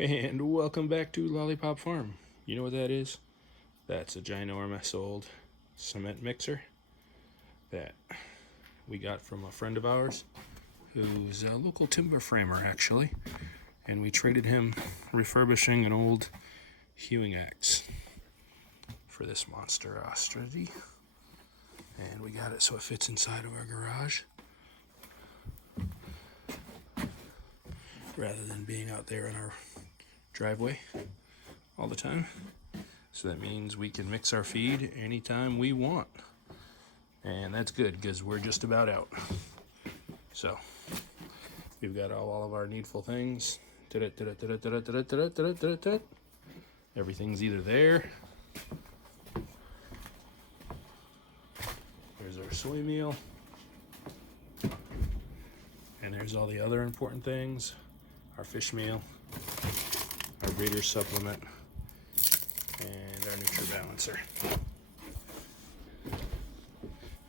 And welcome back to Lollipop Farm. You know what that is? That's a ginormous old cement mixer that we got from a friend of ours who's a local timber framer actually. And we traded him refurbishing an old hewing axe for this monstrosity. And we got it so it fits inside of our garage, rather than being out there in our driveway all the time. So that means we can mix our feed anytime we want. And that's good because we're just about out. So we've got all of our needful things. Everything's either there. There's our soy meal. And there's all the other important things. Our fish meal, our breeder supplement, and our NutriBalancer.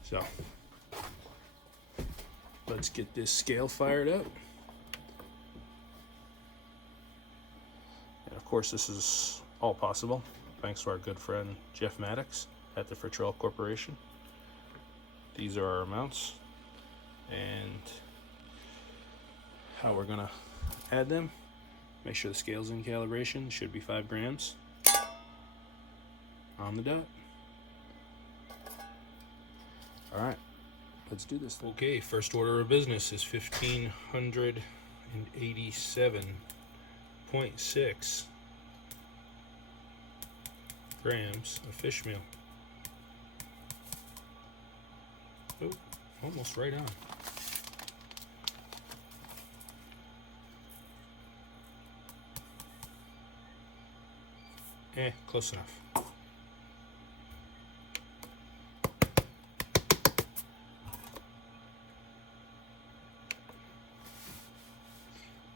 So let's get this scale fired up. And of course, this is all possible thanks to our good friend Jeff Maddox at the Fertrell Corporation. These are our amounts and how we're gonna add them. Make sure the scale's in calibration. Should be 5 grams on the dot. All right, let's do this. Okay, first order of business is 1,587.6 grams of fish meal. Oh, almost right on. Close enough.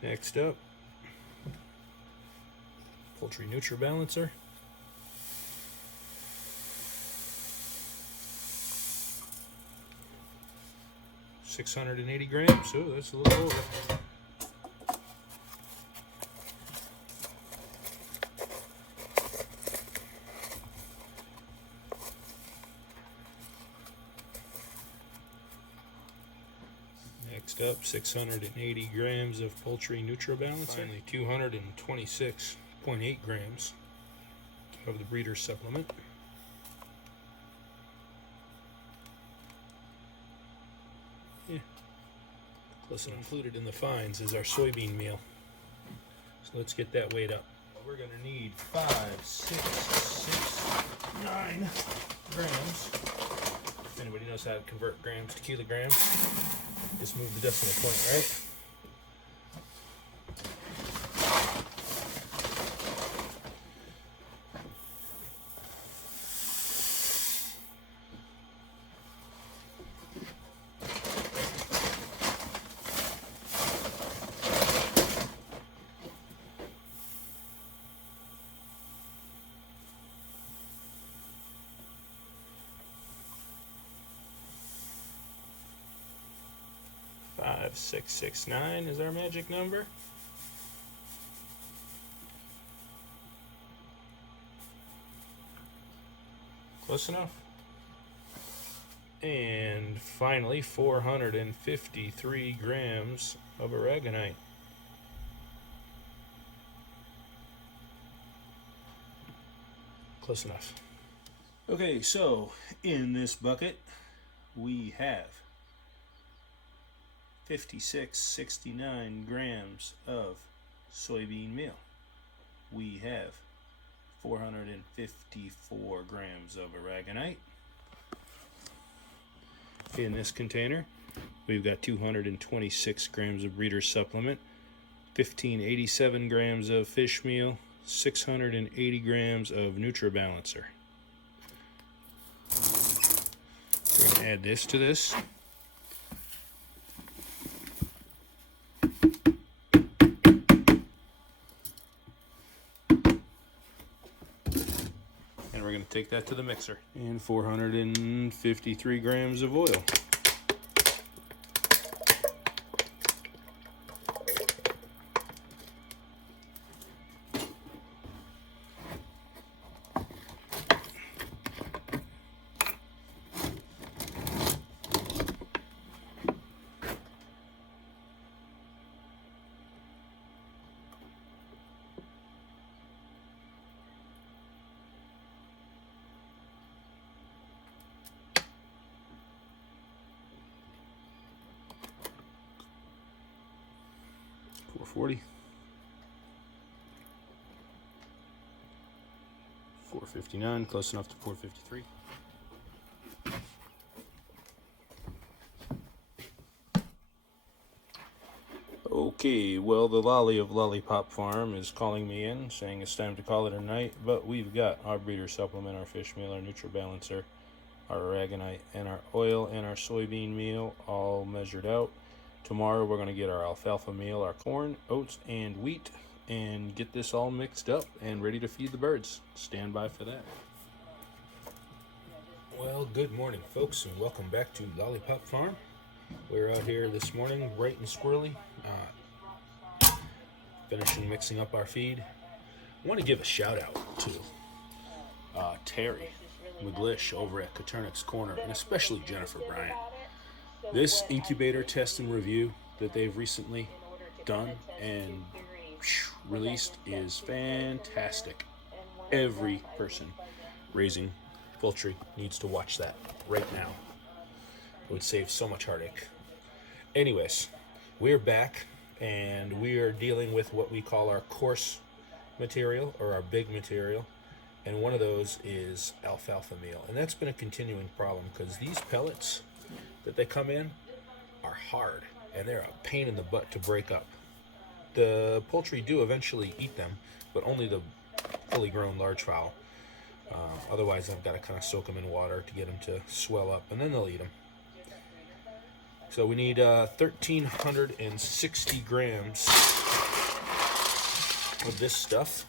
Next up, Poultry NutriBalancer. $680 grams. Oh, that's a little over. Next up, 680 grams of Poultry NutriBalancer. Finally, 226.8 grams of the breeder supplement. Yeah, close enough. Included in the fines is our soybean meal. So let's get that weighed up. We're gonna need 5, 6, 9 grams. If anybody knows how to convert grams to kilograms, just move the decimal point, right? Five, 6, 6, 9 is our magic number. Close enough. And finally, 453 grams of aragonite. Close enough. Okay, so in this bucket we have 5669 grams of soybean meal. We have 454 grams of aragonite. In this container, we've got 226 grams of breeder supplement, 1587 grams of fish meal, 680 grams of NutriBalancer. We're going to add this to this. We're going to take that to the mixer. And 453 grams of oil. 440. 459, close enough to 453. Okay, well, the Lolly of Lollipop Farm is calling me in, saying it's time to call it a night, but we've got our breeder supplement, our fish meal, our NutriBalancer, our aragonite, and our oil, and our soybean meal all measured out. Tomorrow we're going to get our alfalfa meal, our corn, oats, and wheat, and get this all mixed up and ready to feed the birds. Stand by for that. Well, good morning, folks, and welcome back to Lollipop Farm. We're out here this morning, bright and squirrely, finishing mixing up our feed. I want to give a shout out to Terry McGlish over at Coturnix Corner, and especially Jennifer Bryant. This incubator test and review that they've recently done and released is fantastic. Every person raising poultry needs to watch that right now. It would save so much heartache. Anyways, we're back and we are dealing with what we call our coarse material or our big material. And one of those is alfalfa meal. And that's been a continuing problem because these pellets that they come in are hard and they're a pain in the butt to break up. The poultry do eventually eat them, but only the fully grown large fowl. Otherwise, I've got to kind of soak them in water to get them to swell up, and then they'll eat them. So we need 1,360 grams of this stuff.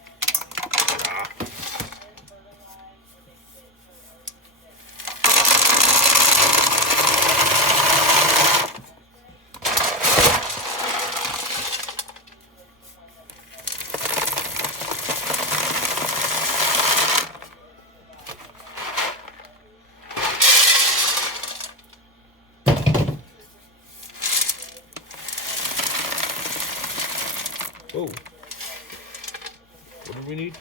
Oh, what do we need?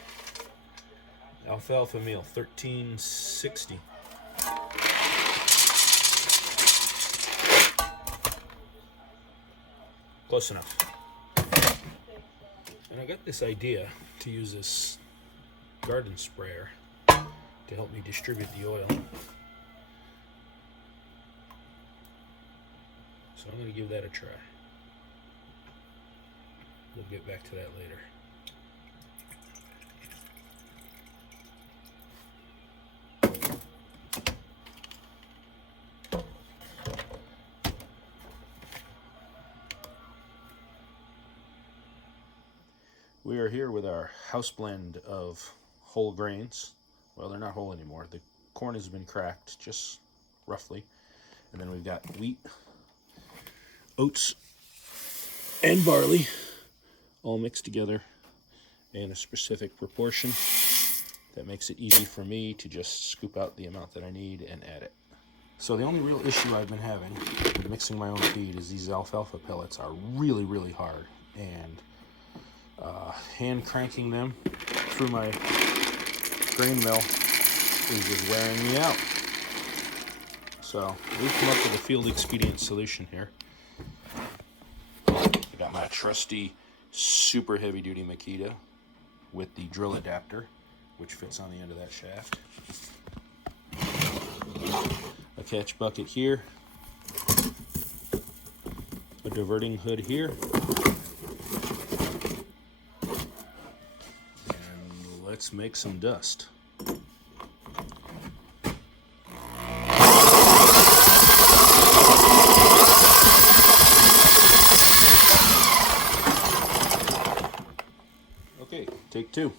Alfalfa meal, 1,360. Close enough. And I got this idea to use this garden sprayer to help me distribute the oil. So I'm going to give that a try. We'll get back to that later. We are here with our house blend of whole grains. Well, they're not whole anymore. The corn has been cracked just roughly. And then we've got wheat, oats, and barley, all mixed together in a specific proportion that makes it easy for me to just scoop out the amount that I need and add it. So the only real issue I've been having with mixing my own feed is these alfalfa pellets are really, really hard, and hand cranking them through my grain mill is just wearing me out. So we've come up with a field expedient solution here. I got my trusty super heavy duty Makita with the drill adapter, which fits on the end of that shaft. A catch bucket here, a diverting hood here, and let's make some dust. Okay, take two.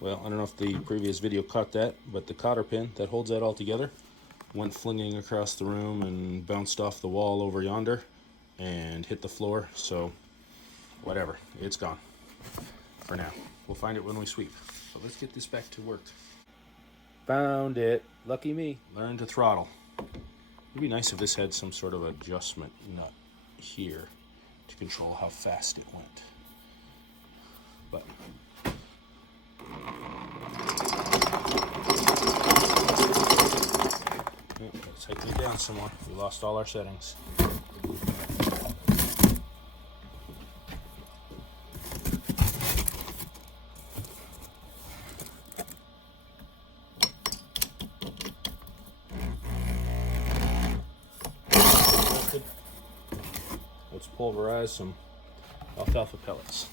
Well, I don't know if the previous video caught that, but the cotter pin that holds that all together went flinging across the room and bounced off the wall over yonder and hit the floor, so whatever, it's gone for now. We'll find it when we sweep. So let's get this back to work. Found it. Lucky me. Learn to throttle. It'd be nice if this had some sort of adjustment nut here to control how fast it went. But let's tighten it down some more. We lost all our settings. pulverize some alfalfa pellets.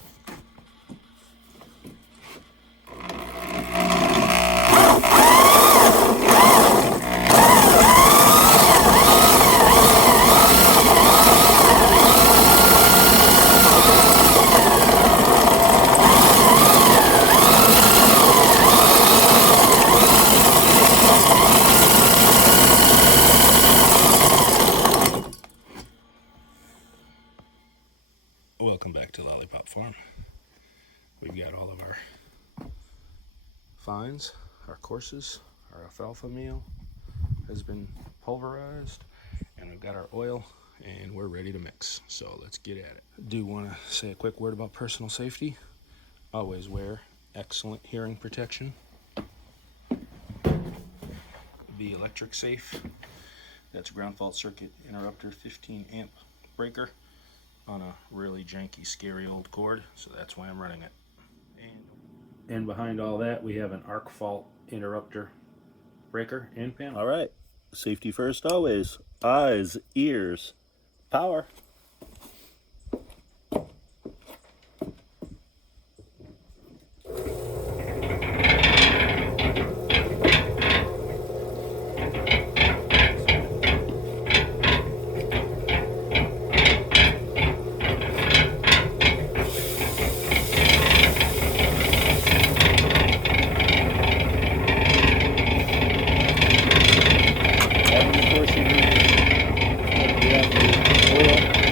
Welcome back to Lollipop Farm. We've got all of our fines, our courses, our alfalfa meal has been pulverized, and we've got our oil, and we're ready to mix. So let's get at it. Do want to say a quick word about personal safety. Always wear excellent hearing protection. Be electric safe. That's a ground fault circuit interrupter 15 amp breaker on a really janky, scary old cord, so that's why I'm running it. And behind all that, we have an arc fault interrupter breaker and panel. All right, safety first always. Eyes, ears, power. Of course, you have the oil.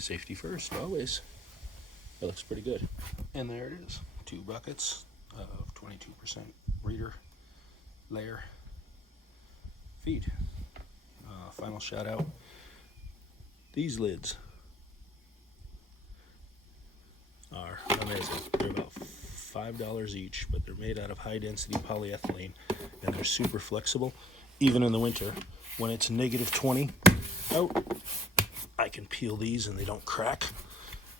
Safety first, always. That looks pretty good. And there it is. 2 buckets of 22% breeder layer feed. Final shout out. These lids are amazing. They're about $5 each, but they're made out of high density polyethylene and they're super flexible. Even in the winter, when it's -20 out, I can peel these and they don't crack,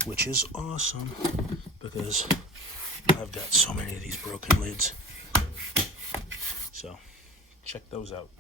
which is awesome because I've got so many of these broken lids. So check those out.